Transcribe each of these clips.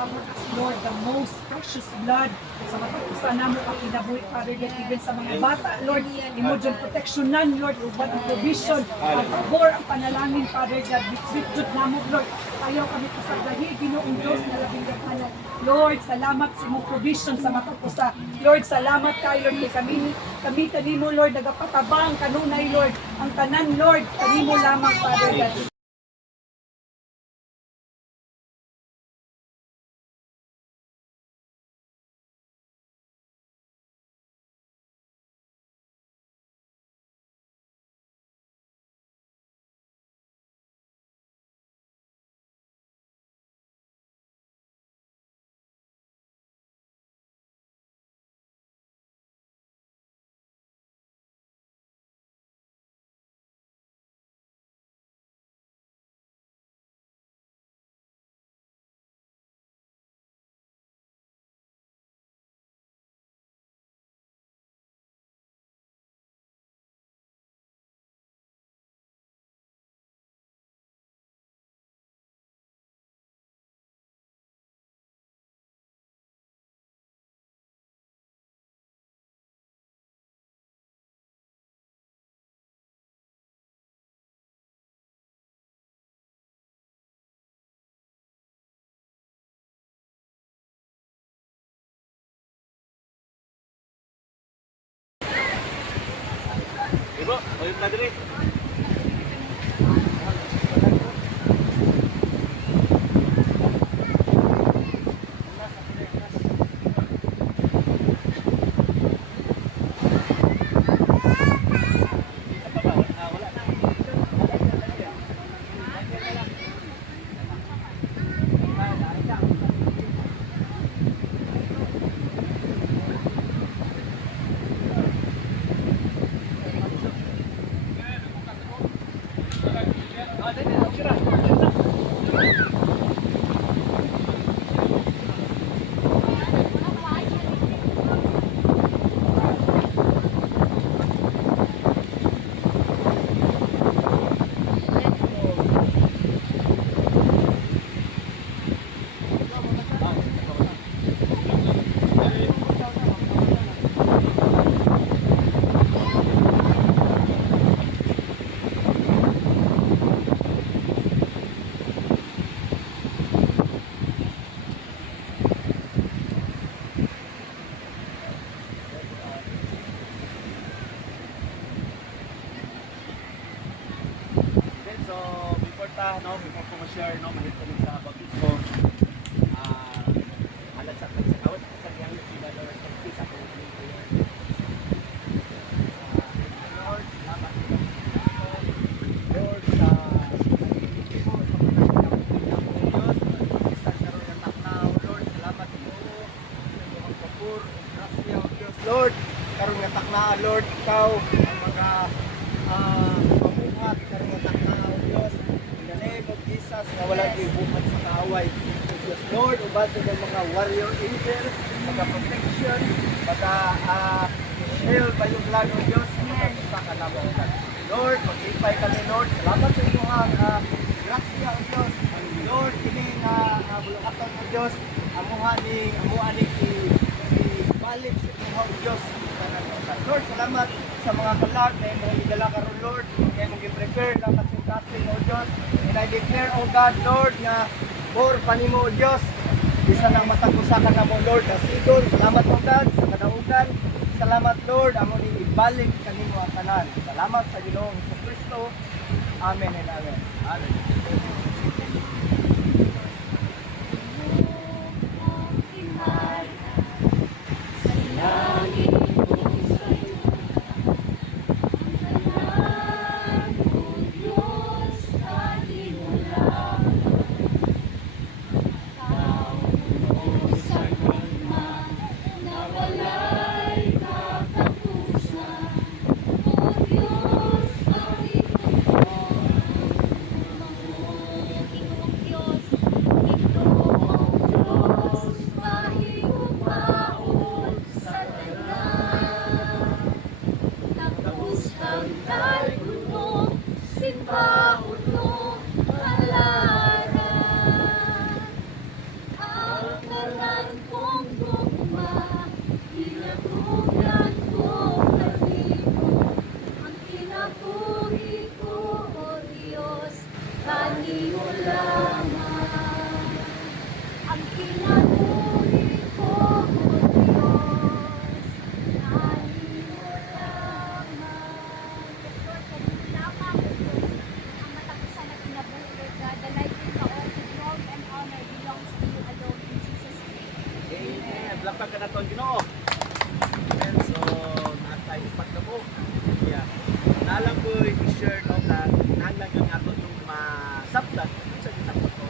cover us, Lord, the most precious blood sa matapusan namo ang kinabuhi, Father God, even sa mga bata, Lord, imo dyan proteksyonan, Lord, uban ang provision, ang pabor, ang panalangin, Father God, bitbit namo, Lord, ayaw kami pasagdahi, Ginoong Diyos na labing gagmana. Lord, salamat sa imong provision sa matapusa. Lord, salamat kayo, Lord, kami kanimo, Lord, nagapatabang kanunay, Lord, ang tanan, Lord, kanimo lamang, Father God. Ibu, balik na diri. So, before ko ma-share, mahit ko sa baptismo, alat sa kawat sa niyang sila na respecti sa kong Lord, salamat Lord, sa Lord, salamat po sa mga kapur, grasya o Diyos, Lord, karong nga taknaa, Lord, ikaw ang mga pamuhat, karong nga taknaa, Diyos, in the name of Jesus, na walang ibuhat sa kaaway. Diyos, Lord, uban sa mga warrior angel, mga-protection, shield ba yung blood of Diyos, mga-pusta ka naman. Lord, mag-ipay kami, Lord, salamat sa inyo ang grasya o Diyos. Lord, kini nga bulungaton o Diyos, amuha ni ibalik sa inyo o Diyos. Lord, salamat sa mga kalag na yung idala karon, Lord, na yung i-prepare lang kasing o Diyos. And I declare, O God, Lord, na for panimo, O Diyos, isa nang matagusakan na mo, Lord, na sigol. Salamat, O God, sa kadaugan. Salamat, Lord, amo ni ibalik kanimo ang tanan. Salamat sa Ginoong Kristo. Amen and amen. Amen. nato ang Ginoo. And so natay pagkabo. Yeah. Nalang ko i-share no na nanglang yung ato yung masabtan sa ginapot ko.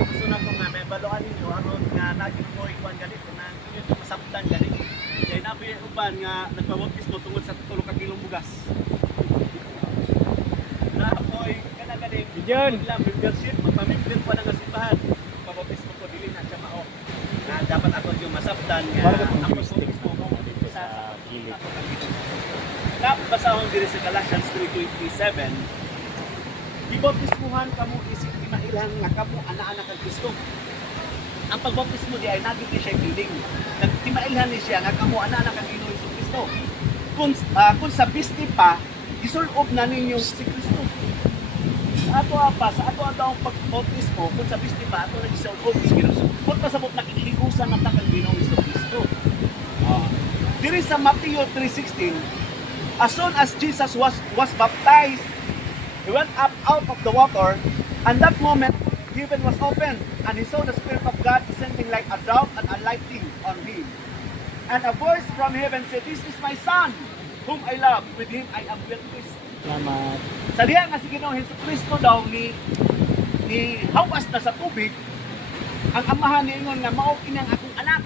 Gusto na ko nga may baloan ninyo aron nga naging ko ikuan ganito na yung masabtan ganito. Kaya nabi uban nga nagpabautismo tungod sa 3 ka kilong bugas. Na ako'y kanagaling Diyan. lang membership magpamimber pa ng simbahan. Pabautismo ko dili na siya mao. Na dapat ako yung masabtan nga ang pabautismo mo sa gilid. Basahon diri sa Galatians 3:27, gibautismuhan kamo isip imailhan nga kamo ana-anak kang Kristo. Ang pagbautismo di ay nagiti siya feeling. Nagtimailhan ni siya nga kamo ana-anak kang Ginoong Kristo. Kung sa pisti pa, gisulob na ninyo si Kristo. Sa ato sa ato ang pagbautismo, kung sa pisti pa ato nagisulob si Kristo. Kung pasabot nakikigusan na ta kang Ginoong Kristo. Diri sa Matthew 3:16, as soon as Jesus was baptized, he went up out of the water, and that moment heaven was opened, and he saw the Spirit of God descending like a dove and alighting on him. And a voice from heaven said, "This is my Son, whom I love. With him I am well pleased." Salamat. Sa diha nga si Ginoong Hesukristo daw ni hawas na sa tubig, ang amahan niingon nga mao kini ang akong anak.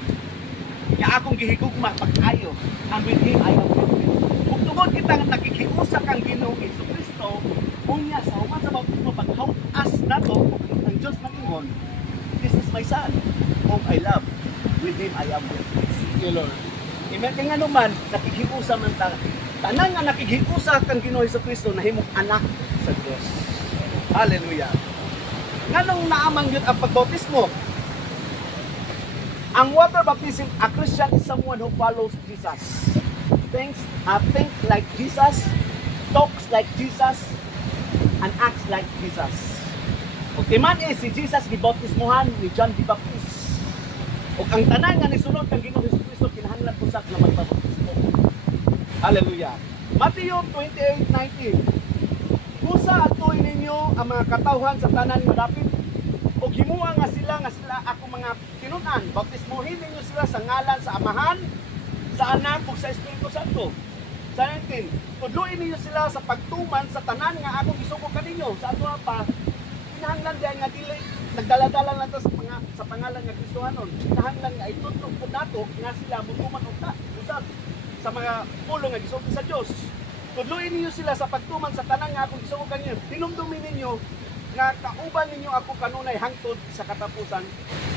Nga akong gihigugma pag-ayo, and with him I am well pleased. Kung tungod kita nga nakikiusa kang Ginoong Hesukristo, unya sa human sa bautismo paghawas nato ang Dios nagingon, "This is my Son, whom I love. With him I am well pleased." Thank you, Lord. Imen nga naman nakikiusa man ta. Tanan nga nakikiusa kang Ginoong Hesukristo nahimong anak sa Dios. Hallelujah. Nganong naamang yun ang pagbautismo? Ang water baptism, a Christian is someone who follows Jesus. Think like Jesus, talks like Jesus, and acts like Jesus. O timan si Jesus gibautismohan ni John the Baptist. O ang tanan nga nisulod kang Ginoong Hesukristo kinahanglan usak na magpabautismo. Hallelujah. Matthew 28:19. Kusa atoy ninyo ang mga katawhan sa tanan nga dapit o himuha nga sila ako mga tinunan, bautismohin ninyo sila sa ngalan sa Amahan, sa Anak ug sa Espiritu Santo. Sa 19, tudluin ninyo sila sa pagtuman sa tanan nga akong gisugo kaninyo. Sa ato pa, kinahanglan diay nga dili nagdala-dala lang ta sa pangalan nga Kristohanon. Kinahanglan nga itudlog pud nato nga sila mutuman og usab sa mga pulong nga gisugo sa Dios. Tudluin ninyo sila sa pagtuman sa tanan nga akong gisugo kaninyo. Tinumdumin ninyo nga kauban ninyo ako kanunay hangtod sa katapusan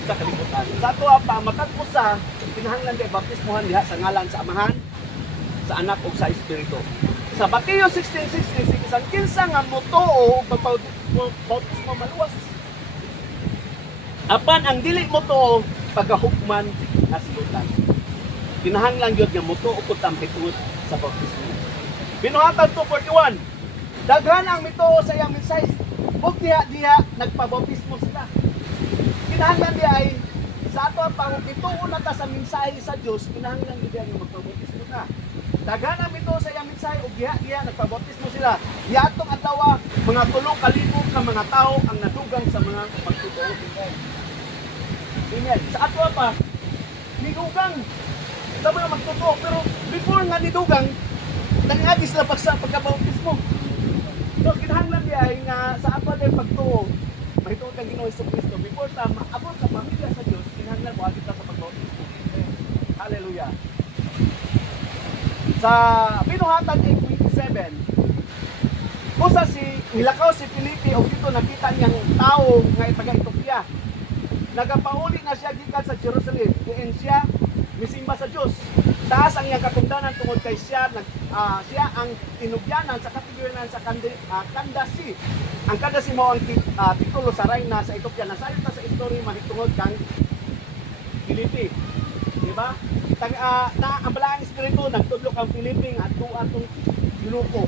sa kalibutan. Sa ato pa matag-usa kinahanglan diay baptismohan diha sa ngalan sa Amahan, sa Anak ug sa Espiritu. Sa Mateo 16:16 sigisan kinsa nga motoo ug bautismo maluwas. Apan ang dili motoo pagahukman nga silutan. Kinahanglan gyud nga motoo ug tampikot sa bautismo. Binuhatan 2:41. Daghan ang mitoo sa iyang mensahe ug diha nagpabautismo sila. Kinahanglan diha ay sa ato pa ug ituon na ta sa mensahe sa Dios, kinahanglan gyud diha nga magpabautismo ka. Daghan ang mitoo sa iyang mensahe ug diha nagpabautismo sila. Yatong adlaw mga 3,000 ka mga tao ang nadugang sa mga pagtutuo. Amen. Sa ato pa nidugang sa mga magtutuo pero before nga nidugang nangagi sila pagkabautismo. So kinahanglan diha nga sa ato din pagtuo mahitungod kang Ginoong Hesukristo before ta maabot sa pamilya sa Dios kinahanglan mo agit ta sa pagbautismo. Hallelujah. Sa Binuhatan 8:27, kusa nilakaw si Filipe o dito nakita niyang tao nga taga-Ethiopia. Nagapauli na siya gikan sa Jerusalem. Diin siya misimba sa Dios. Taas ang iyang katungdanan tungod kay siya siya ang tinubyanan sa kapiguranan sa Kandasi. Ang Kandasi mao ang titulo sa reyna sa Ethiopia. Nasayon ta sa istorya mahitungod kang Filipe. Di ba? Ang balaang espiritu nagtudlo kang Filipe nga atong yunuko.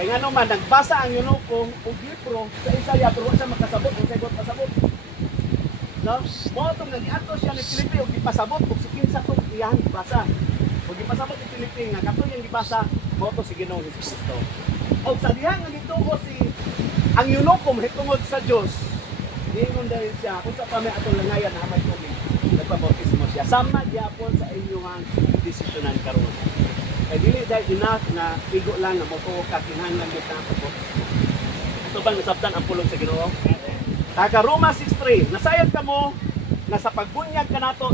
Kaya nga naman nagbasa ang yunuko og libro sa Isaiah pero sa makasabot kung sagot pasabot. No? Mo tong nagiadto siya ni Filipe og gipasabot og si kinsa tong iyang gibasa. Og gipasabot ni Filipe nga kato yang gibasa mo to si Ginoong Hesukristo. Og sa diha nga gituo ang yunuko mahitungod sa Dios. Ingon dahil siya, kung sa kami atong langayan na may tubig, nagpabautismo siya. Sama gyapon sa inyong desisyonan karon. Kaya dili dahil enough na igo lang na motuo ka, kinahanglan gyud na pabautismo. Ito bang nasabtan ang pulong sa Ginoo? Taga Roma 6:3, nasayad ka mo na sa pagbunyag ka nato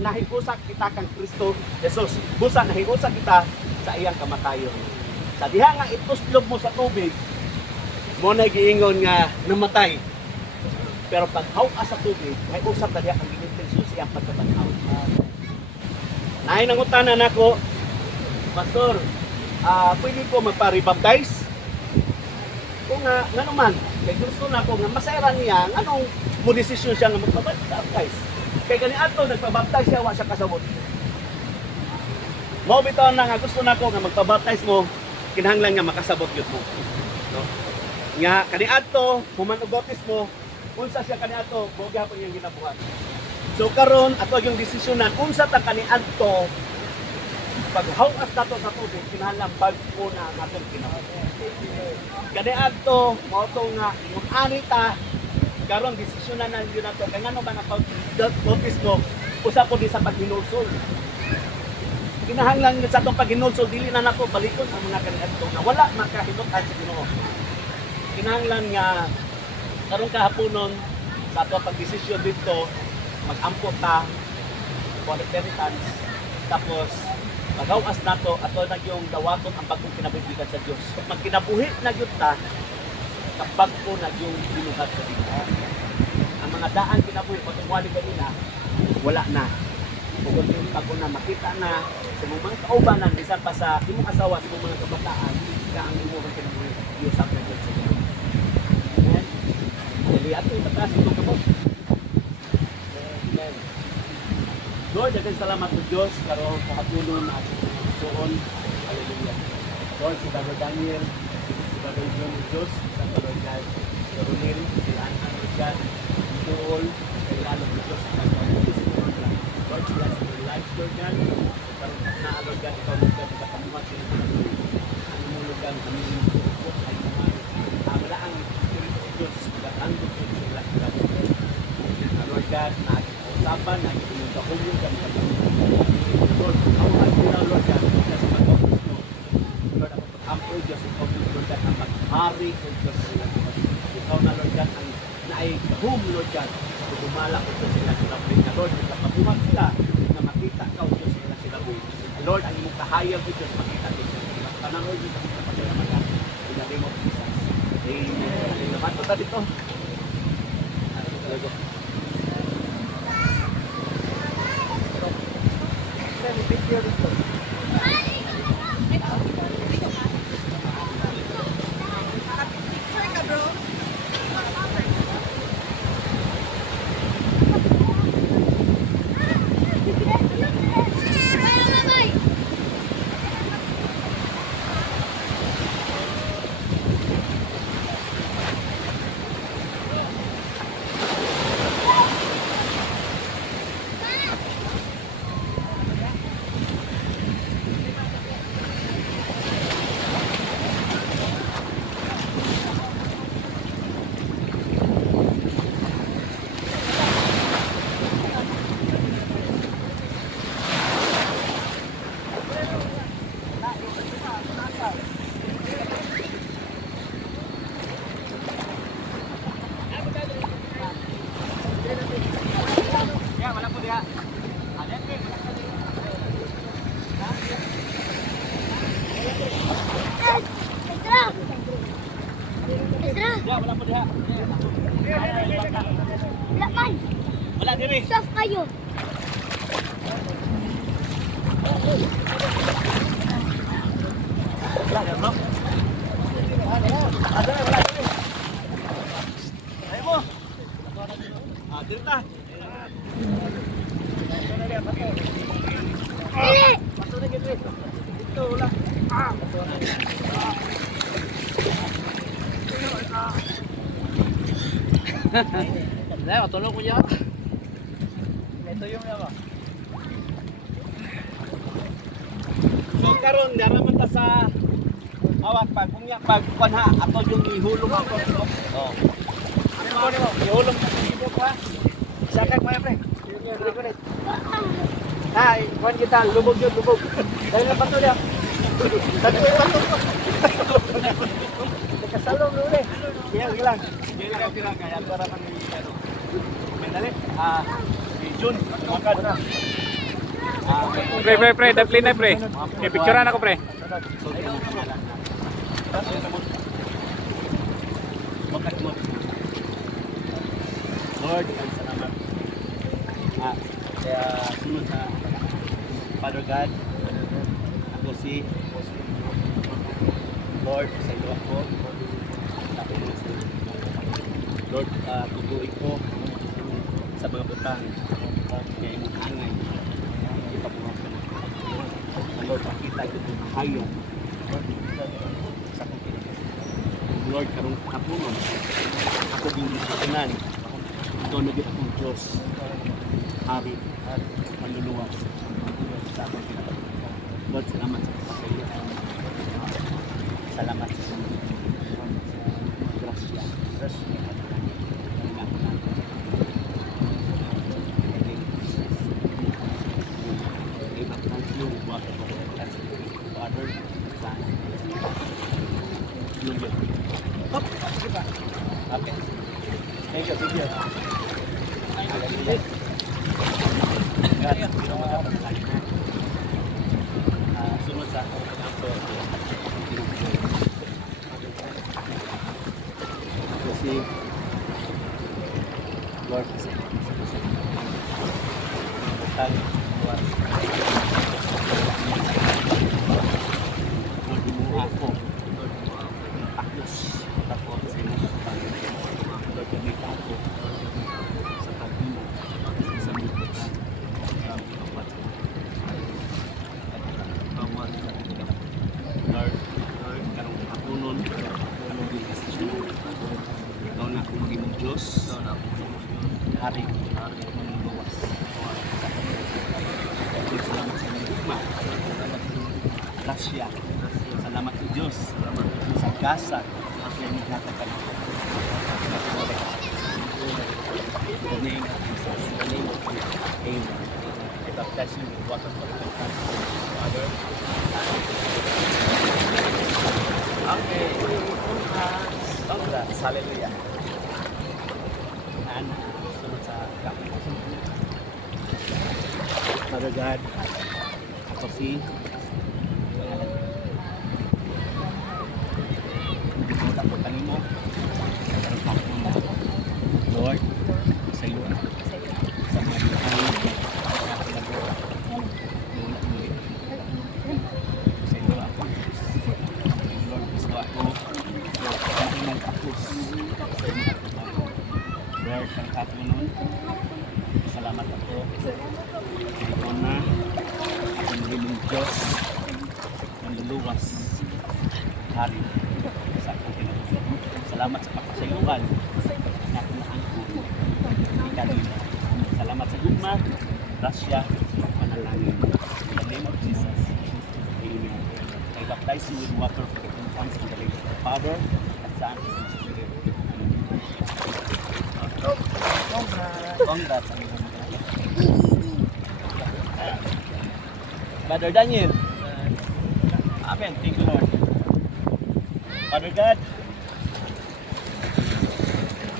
nahigusak kita kang Kristo Jesus. Busa nahigusak kita sa iyang kamatayon. Sa diha nga ituslob mo sa tubig, mo na giingon nga namatay. Pero pag hawa sa tubig, may usap na diha ang ginitin Jesus iyang pagkabanhaw. Naay nangutanan nako, Pastor, pwede ko magpa-rebaptize? Kung nga naman, kay gusto na ko nga masayran niya, nganong mo desisyon siya nga magpa-baptize. Kay gani ato nagpa-baptize siya wa siya kasabot. Mao bitaw na nga gusto nako nga magpa-baptize mo, kinahanglan nga makasabot gyud mo. No? Nga kani ato human og baptismo, unsa siya kani ato, mo gyapon iyang ginabuhat. So karon ato yung desisyonan unsa ta kani ato paghawas nato sa tubig, kinahanglan bag-o na natong kinabuhat. Kani ato mao to nga kung ani ta karon desisyonan na yun nato kay ngano ba na pag-bautismo usa po di sa paghinulsol. Kinahanglan sa atong paghinulsol dili na nato balikon ang mga kaniadto na wala makahimot-an sa Ginoo. Kinahanglan nga karon kahaponon sa ato pagdesisyon dito mag-ampo ta for repentance tapos magawas nato ato na yung dawaton ang bagong kinabuhian sa Dios. Pag magkinabuhi na gyud ta kapag po na yung binuhat sa Ginoo. Ang mga daan kinabuhi patungwali kanina wala na. Kung yung pag na makita na sa mga kaubanan bisan pa sa imong asawa sa mga kabataan ka ang imong kinabuhi usap na gyud sa Ginoo. Amen. Dili ato itaas itong kabot. Amen. Lord, daghang salamat sa Dios karon kahapon na ating suon. Hallelujah. Lord, si Brother Daniel, si Brother John Diyos, sa Lord God, si Ronil, si Ana, Lord God, Tuol, kay Lalo, Diyos, sa Lord, bless their lives, Lord God. Karon na, Lord God, ikaw, Lord God, ikapamuhat sila sa Lord. Ano mo, Lord God, kami yung pupot ay mga wala ang Espiritu ng Diyos, nag-andot yun sila sa Lord God, na usapan, na inyong kahulyo, kami Lord, kauhan sila, Lord God, sa pag-office mo. Lord, ako pag-ampo, Diyos, ikaw, Lord God, ang maghari, Lord God, sa ilang ikaw na, Lord God, ang naay-home, Lord God, gumala ko Diyos sila sinabi na Lord, nagkapabuhat sila na makita ka o Diyos sila sinabi. Lord, ang imong kahayag ko Diyos makita din sila. Panangol din kami sa pagkakamagan. In the name of Jesus. Amen. Naman, punta dito. Picture dito. Wala po diha. Wala man. Wala diri. Saf kayo. Wala ya, bro. Ada wala diri. Ayo mo. Diri ta. Dili. Paso na gid. Dito wala. Dahil matulog ko yan. Ito yung nawa. So karon naraman ta sa awak pag kunya pag kunha ato yung ihulong ako. Oh. Ano ko nimo. Iulong ka sa ibo ha. Sakay mo pre. Kulit. Ay, kuan kita lubog yun, lubog. Dahil na pato dia. Kasalong dulu. Iya, hilang. Kira kaya para man ni ano. Mendali. Si Jun, makan na. Pre, dapli na pre. Picturean ako pre. Makat mo. Lord, ang salamat. Kaya sunod sa Father God, ako si Lord, sa iyo ako. Lord, tutuin ko sa mga butang kaya yung angay. Ipabuhat ko na. Lord, pakita ito yung hayong sa kong pinag- Lord, karong kapunon, ako din disitunan. Ito naging akong Diyos. Hari, manluluwas sa akong pinag- Lord, salamat sa kapatid. Salamat sa sumunod. Grasya. Grasya. Father, Son, okay. Thank you. Hallelujah. Sunod sa akong pag-ampor. Kasi Lord, kasi Lord, dimuha ako. Akos. Tapos sa inyo Lord, gamit ako sa pag-imo sa mga pagkakas. Lord, karong kapunon, din kasi siya. Ikaw na akong maging Diyos. Hari, manluwas. Salamat sa mga hukma. Grasya. Salamat sa Diyos. Sa gasa. Kasi ang nagkatakan. In the name of Jesus. In the name of Jesus. Amen. I baptize you with water for the Father. Okay. Congrats. Hallelujah. And sunod sa kapit. Father God, ako si ako kanimo ang kapon mo. Lord, sa iyo sa mga buhay na pinagawa. Sa iyo ako. Lord, gusto ako magtapos. Lord, ang kapunon, salamat ako. Ikaw na ako magiging Diyos manluluwas hari sa akong kinabuhi. Salamat sa kapasayuhan na akong naangkon. Ikanina. Salamat sa gugma, grasya, panalangin. In the name of Jesus. Amen. I baptize you with water for the repentance in the name of the Father, the Son, and the Spirit. Congrats. Father Daniel. Amen. Thank you, Lord. Father God.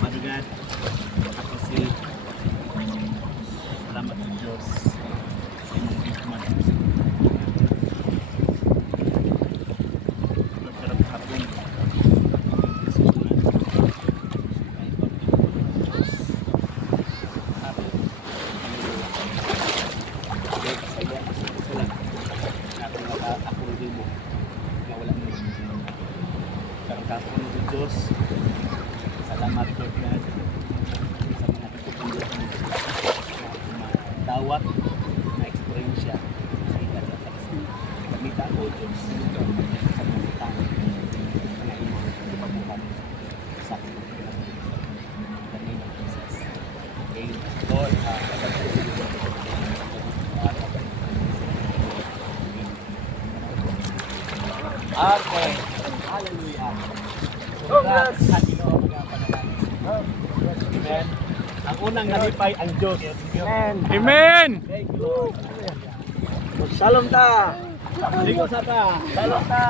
Father God. Ako si salamat sa Diyos sa inyong hikmat. Magkarap hapon. Diyos, salamat Lord God sa mga ipupulungan na dawat na eksperyensya sa ikat sa taksi. Gamita ako Diyos sa mga tao na imong ipabuhat sa akin. In the name of Jesus. Amen. Lord, okay. Hallelujah. Congrats! At ikaw ang mga panalangin. Amen. Ang unang nalipay ang Diyos. Amen. Amen! Thank you, Lord. Shalom ta. Ligo sa ta. Shalom ta.